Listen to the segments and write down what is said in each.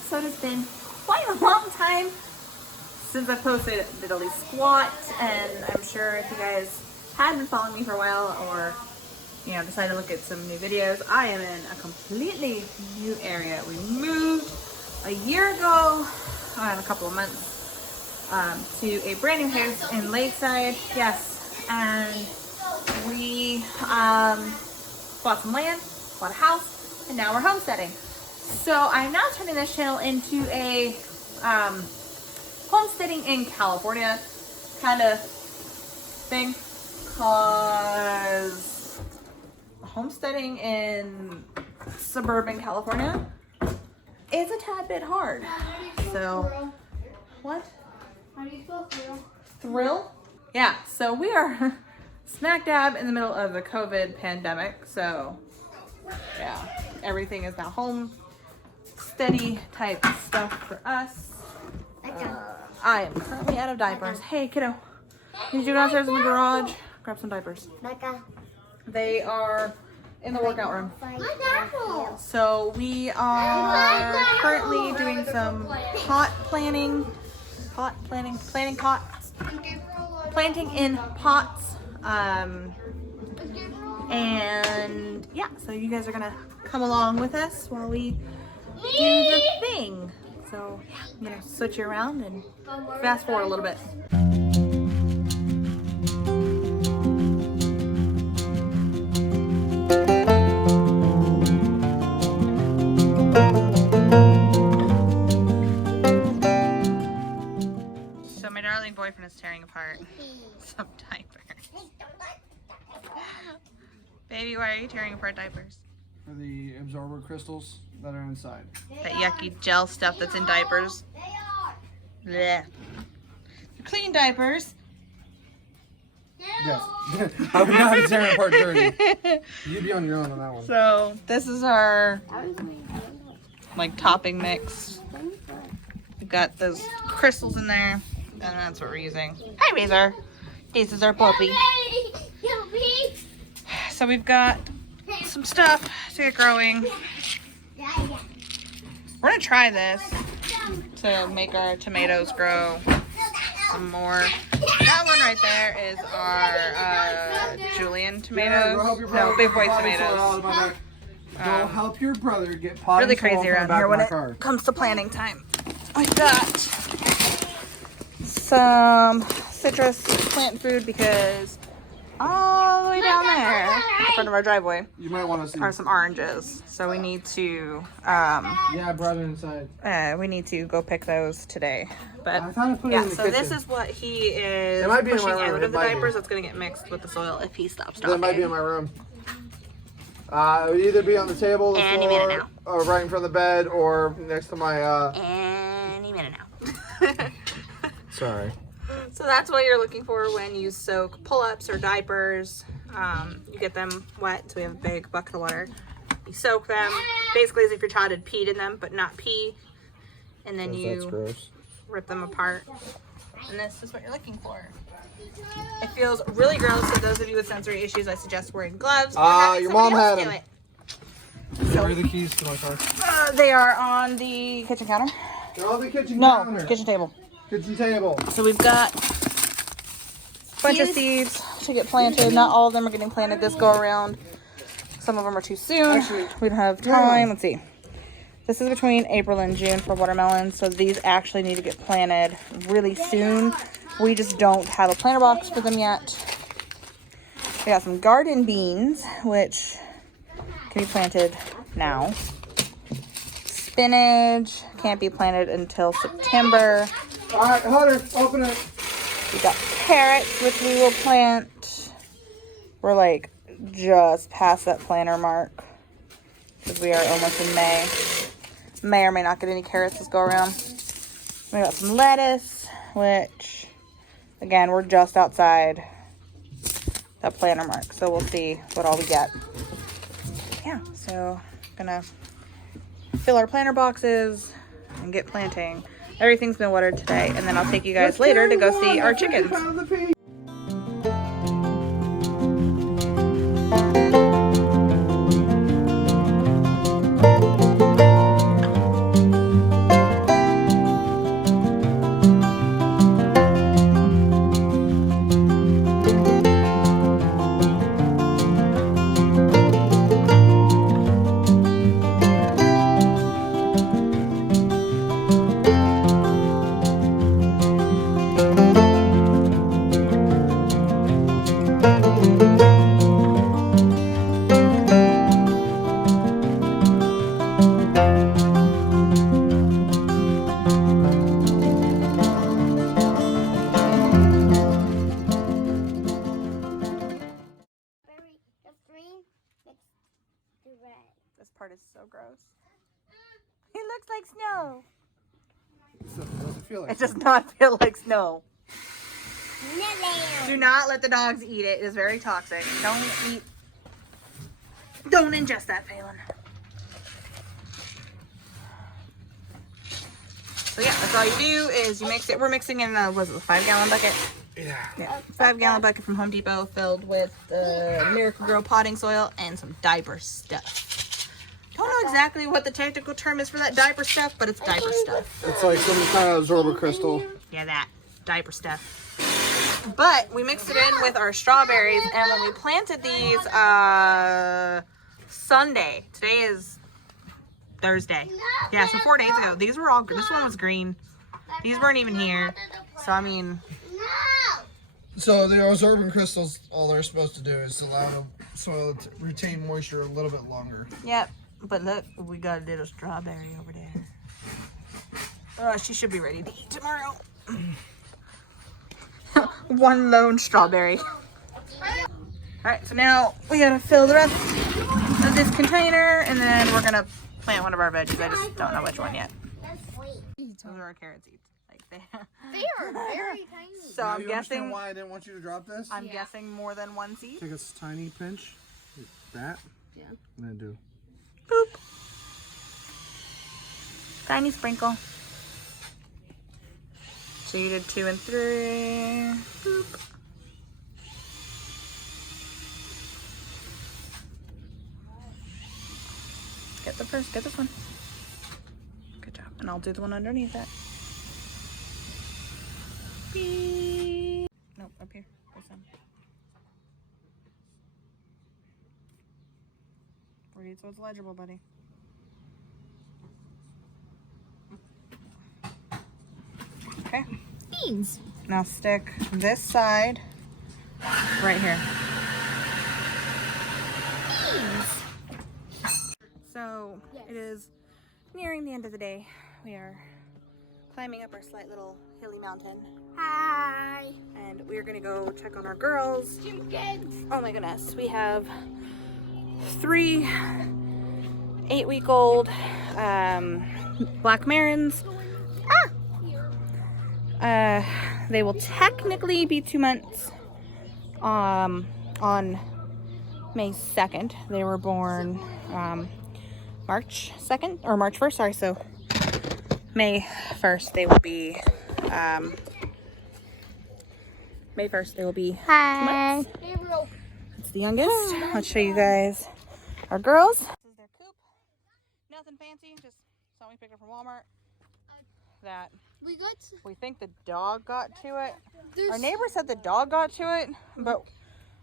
episode. It's been quite a long time since I posted diddly squat, and I'm sure if you guys had been following me for a while or decided to look at some new videos, I am in a completely new area. We moved a year ago, in a couple of months, to a brand new house in Lakeside. Yes, and we bought some land, bought a house, and now we're homesteading. So I'm now turning this channel into a homesteading in California kind of thing, because homesteading in suburban California is a tad bit hard. So, what? How do you spell thrill? Thrill? Yeah, so we are smack dab in the middle of the COVID pandemic. So, yeah, everything is now home steady type stuff for us. I am currently out of diapers. Hey, kiddo, need you to go downstairs in the garage, grab some diapers. They are in the workout room. So we are currently doing some planting in pots. And yeah, so you guys are gonna come along with us while we do the thing. So yeah, I'm gonna switch you around and fast forward a little bit. So my darling boyfriend is tearing apart some diapers. Baby, why are you tearing apart diapers? For the absorber crystals that are inside. That yucky gel stuff that's in diapers. Blech. Clean diapers. Yes. I would not tear it apart dirty. You'd be on your own on that one. So this is our topping mix. We've got those crystals in there, and that's what we're using. Hi, Razor. This is our puppy. So we've got some stuff to get growing. We're gonna try this to make our tomatoes grow some more. That one right there is our Julian tomatoes. No, big boy tomatoes. Go help your brother get potted. Really crazy around here when it comes to planting time. I've got some citrus plant food because all the way down there in front of our driveway you might want to see are some oranges. So we need to yeah, I brought it inside. we need to go pick those today. But I thought I put it yeah, in the so kitchen. this is what he is It might be in pushing my room. out of the It might be. diapers. That's gonna get mixed with the soil if he stops That talking. might be in my room. It would either be on the table, the Any minute floor, now. or right in front of the bed, or next to my Any minute now. Sorry. So that's what you're looking for when you soak pull-ups or diapers. You get them wet, so we have a big bucket of water. You soak them, basically as if your child had peed in them, but not pee. And then That's you gross. rip them apart. And this is what you're looking for. It feels really gross, so those of you with sensory issues, I suggest wearing gloves. or having Your somebody mom else had do them. it. Where are the keys to my car? They are on the kitchen counter. They're on the kitchen No, counter. kitchen table. Kitchen table. So we've got a bunch of seeds to get planted. Not all of them are getting planted this go around. Some of them are too soon. Actually, we don't have time. Let's see. This is between April and June for watermelons, so these actually need to get planted really soon. We just don't have a planter box for them yet. We got some garden beans, which can be planted now. Spinach can't be planted until September. All right, Hunter, open it. We got carrots, which we will plant. We're like just past that planter mark because we are almost in May. May or may not get any carrots this go around. We got some lettuce, which again, we're just outside that planter mark. So we'll see what all we get. Yeah, so gonna fill our planter boxes and get planting. Everything's been watered today, and then I'll take you guys later to go see our chickens. like snow. So, does it feel like It does not feel like snow. Do not let the dogs eat it. It is very toxic. Don't ingest that, Phelan. So yeah, that's all you do is you mix it. We're mixing in a, was it a 5-gallon bucket? Yeah, 5-gallon bucket from Home Depot filled with Miracle Grow potting soil and some diaper stuff. Don't know exactly what the technical term is for that diaper stuff, but it's diaper stuff. It's like some kind of absorber crystal. Yeah, that diaper stuff. But we mixed it in with our strawberries, and when we planted these Sunday, today is Thursday. Yeah, so 4 days ago. These were all good. This one was green. These weren't even here. So I mean, So the absorbent crystals, all they're supposed to do is allow the soil to retain moisture a little bit longer. yep. But look, we got a little strawberry over there. She should be ready to eat tomorrow. One lone strawberry. Alright, so now we gotta fill the rest of this container, and then we're gonna plant one of our veggies. I just don't know which one yet. Those are our carrot seeds. Like They are very tiny. So Now I'm you guessing. understand why I didn't want you to drop this? I'm guessing more than one seed. Take a tiny pinch, like that, and then do. Boop. Tiny sprinkle. So you did 2 and 3. Boop. Get the first, get this one. Good job. And I'll do the one underneath that. Beep. Nope, up here. This one. Read so it's legible, buddy. Okay. Beans. Now stick this side right here. So it is nearing the end of the day. We are climbing up our slight little hilly mountain. Hi. And we're gonna go check on our girls. Oh my goodness. We have 3 8-week-old black Marins. They will technically be 2 months on May 2nd. They were born March 2nd or March 1st, sorry. So May 1st they will be May 1st they will be 2 months. That's the youngest. Let's show you guys our girls. This is their coop. Nothing fancy, just something we picked up from Walmart. That we think the dog got to it. Our neighbor said the dog got to it, but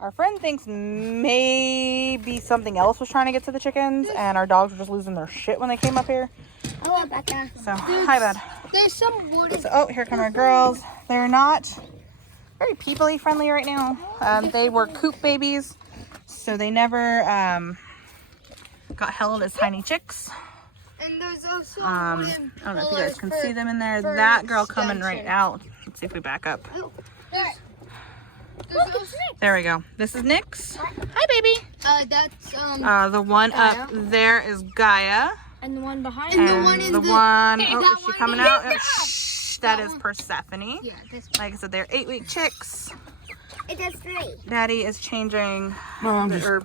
our friend thinks maybe something else was trying to get to the chickens, and our dogs were just losing their shit when they came up here. Hello, Becca. So, hi, bud. There's some wood. So, oh, here come our girls. They're not very people-y friendly right now. They were coop babies, so they never got held as tiny chicks. And there's also I don't know if you guys can see them in there. That girl coming right out. Let's see if we back up. There we go. This is Nyx. Hi, baby. That's The one up there is Gaia. and the one behind. And the one in the the one, Hey, oh, that is she one coming is out? that. Shh, that is Persephone. Yeah, this Like I said, they're 8-week chicks. it has 3. Daddy is changing, Mom, or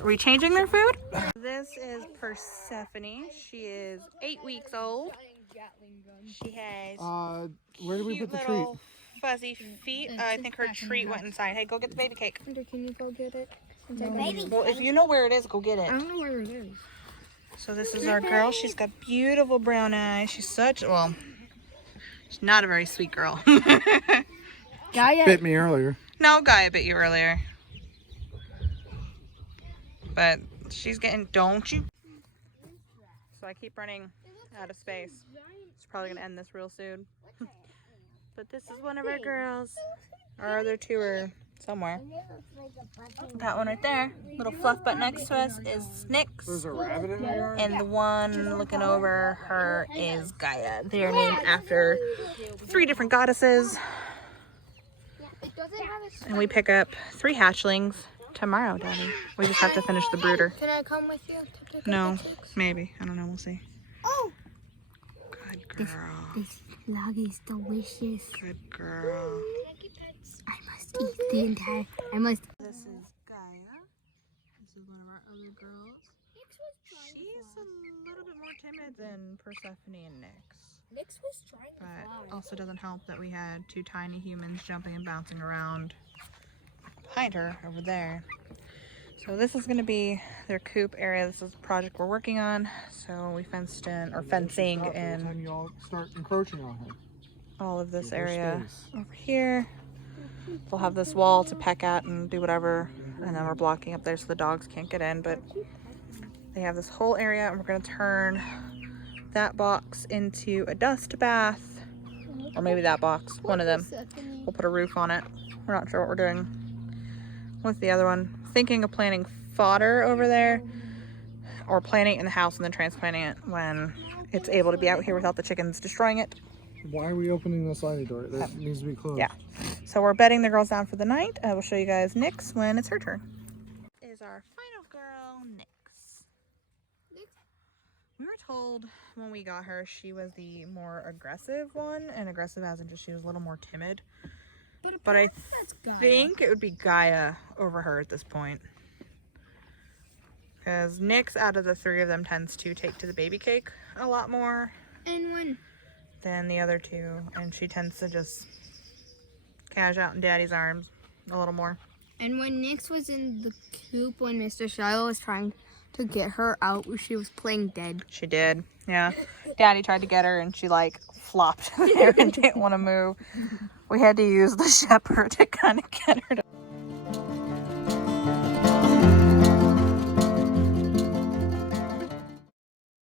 are we changing their food? This is Persephone. She is 8 weeks old. She has where did we cute put the treat? little fuzzy feet. I think her treat went inside. Hey, go get the baby cake. Can you go get it? Well, if you know where it is, go get it. I don't know where it is. So this is our girl. She's got beautiful brown eyes. She's such, well, she's not a very sweet girl. Gaia Bit me earlier. No, Gaia bit you earlier. But she's getting, don't you? So I keep running out of space. It's probably going to end this real soon. But this is one of our girls. Our other 2 are somewhere. That one right there, little fluff butt next to us is Nyx. There's a rabbit in there. And the one looking over her is Gaia. They are named after 3 different goddesses. And we pick up 3 hatchlings tomorrow, Daddy. We just have to finish the brooder. Can I come with you to pick No, up the chicks? maybe. I don't know. We'll see. Oh, This vlog is delicious. Good girl. I must eat the entire. This is Gaia. This is one of our other girls. She's a little bit more timid than Persephone and Nyx. Nyx was trying to But fly. also doesn't help that we had two tiny humans jumping and bouncing around behind her over there. So this is going to be their coop area. This is a project we're working on. So we fenced in, or fencing Every time in you all start encroaching on her. all of this Give her area space. over here. We'll have this wall to peck at and do whatever. And then we're blocking up there so the dogs can't get in. But they have this whole area, and we're going to turn that box into a dust bath. Or maybe that box, one of them. We'll put a roof on it. We're not sure what we're doing with the other one. Thinking of planting fodder over there, or planting it in the house and then transplanting it when it's able to be out here without the chickens destroying it. Why are we opening the sliding door? That needs to be closed. Yeah. So we're bedding the girls down for the night. I will show you guys Nyx when it's her turn. Is our final girl, Nyx. We were told when we got her she was the more aggressive one, and aggressive as in just she was a little more timid. But I think it would be Gaia over her at this point. Because Nyx, out of the three of them, tends to take to the baby cake a lot more than the other two. And she tends to just cash out in daddy's arms a little more. And when Nyx was in the coop, when Mr. Shiloh was trying to get her out, she was playing dead. She did, yeah. Daddy tried to get her and she like flopped there and didn't want to move. We had to use the shepherd to kind of get her to